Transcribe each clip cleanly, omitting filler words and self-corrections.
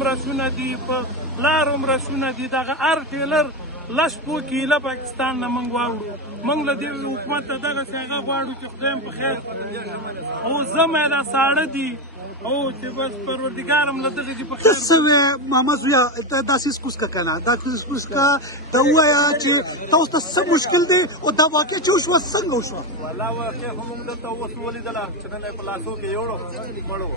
هم رسونه دي په لار هم رسونه دي دغه هر ټیلر لس پو کیله پاکستان نه موږ واوړو موږ له دې حکومت ته دغسې هغه غواړو چې خدای هم په خیر او زمه دا ساړه دي او چې بس پروردګار هم له دغه دي په خیر څه وې ماما زویا دا سیس کوس کا کنه دا سیس کا دا ووایا چې تاسو ته څه مشکل دی او دا واقع چې وشوه څنګه وشوه والله واقع خو موږ دلته اوس ولیدله چې نن یې په لاسو کې یوړو مړو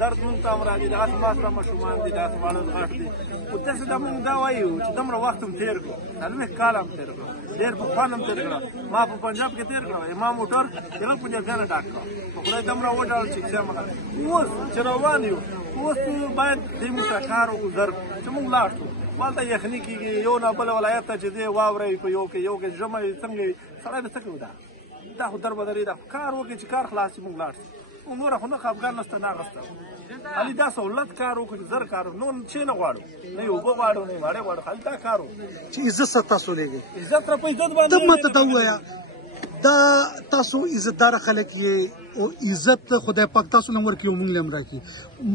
درد مونږ ته هم راځي دغسې ماسته ماشومان دي دغسې ماړه غټ دي خو داسې دا مونږ دا وایو چې دومره وخت هم تېر کړو څلوېښت کاله هم تېر کړو ډېر پخوان هم تېر کړه ما په پنجاب کې تېر کړه ما موټر یو پنجابیانو ډاک کړه په خدای دومره وډال چې څه مخه اوس چې روان یو اوس باید دې موږ ته کار وکړو زر چې موږ لاړ شو هلته یخني کېږي یو نه بله ولایت ته چې دی واوره په یو کې یو کې ژمی څنګه سړی به څه کوي دا خو دربدري ده کار وکړي چې کار خلاص شي موږ لاړ شو نوره خو نه خفګان نشته نه اخسته خالي دا سهولت کار وکړو چې زر کار نور څه نه غواړو نه یې اوبه غواړو نه یې ماړې غواړو خالي دا کار وکړو چې عزت سره تاسو لګي عزت را په عزت باندې ته ماته دا ووایه دا تاسو عزتدار خلک یې او عزت خدای پاک تاسو نه ورکړي او موږ له هم راکړي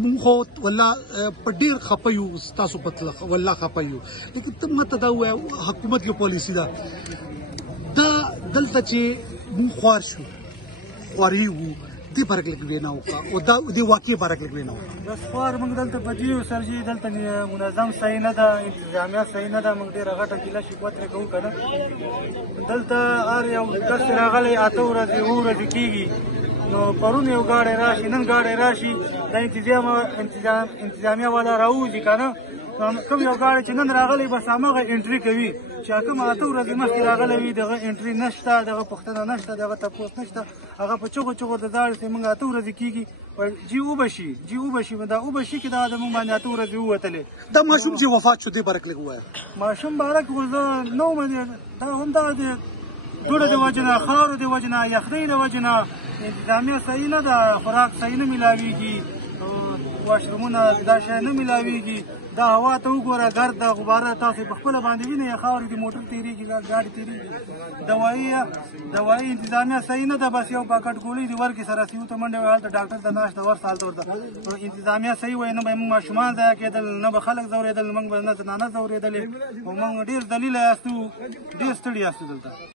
موږ خو والله په ډېر خفه یو ستاسو په والله خفه یو لیکن ته ماته دا ووایه حکومت یو پالیسي ده دا دلته چې موږ خوار شو خواري وو دې برګ لګ وینا وکړه او دا دې واقعي برګ لګ وینا وکړه بس خوار موږ دلته په دې سر چې دلته منظم صحیح نه ده انتظامیه صحیح نه ده موږ ډېره غټه ګیله شکوت ترې کوو که نه دلته هر یو داسې راغلی اته ورځې اووه ورځې کېږي نو پرون یو ګاډی راشي نن ګاډی راشي دا انتظامیه والا راوځي که نه کوم یو ګاډی چې نن راغلی بس هماغه انټري کوي چې کوم اته ورځې مخکې راغلی وي دغه انټري نشته دغه پوښتنه نشته دغه تپوس نشته هغه په چغو چغو د داړې چې موږ اته ورځې کېږي جي اوبه شي دا اوبه شي کې دا د موږ باندې اته ورځې ووتلې دا ماشوم چې وفات شو دې برګ لګ ووایه ماشوم بارک خو زه نه ومنې دا همدغه د دوړه د وجې نه خاورو د وجې نه یخنۍ د وجې نه انتظامیه صحیح نه ده خوراک صحیح نه میلاویږي واشرومونه دا شی نه میلاویږي دا هوا ته وګوره ګرد د غباره تاسې په خپله باندې وینئ خاورې د موټر تېرېږي ګاډي تېرېږي دوایي انتظامیه صحیح نه ده بس یو پاکټ ګولۍ دې ورکړي سره سیو ته منډې وایي هلته ډاکټر ته ناشته ورسه هلته ورته انتظامیه صحیح وایي نه به موږ ماشومان ضایع کېدل نه به خلک ځورېدل موږ به نه زنانه ځورېدلې او موږ ډېر ذلیله یاستو ډېر ستړي یاستو دلته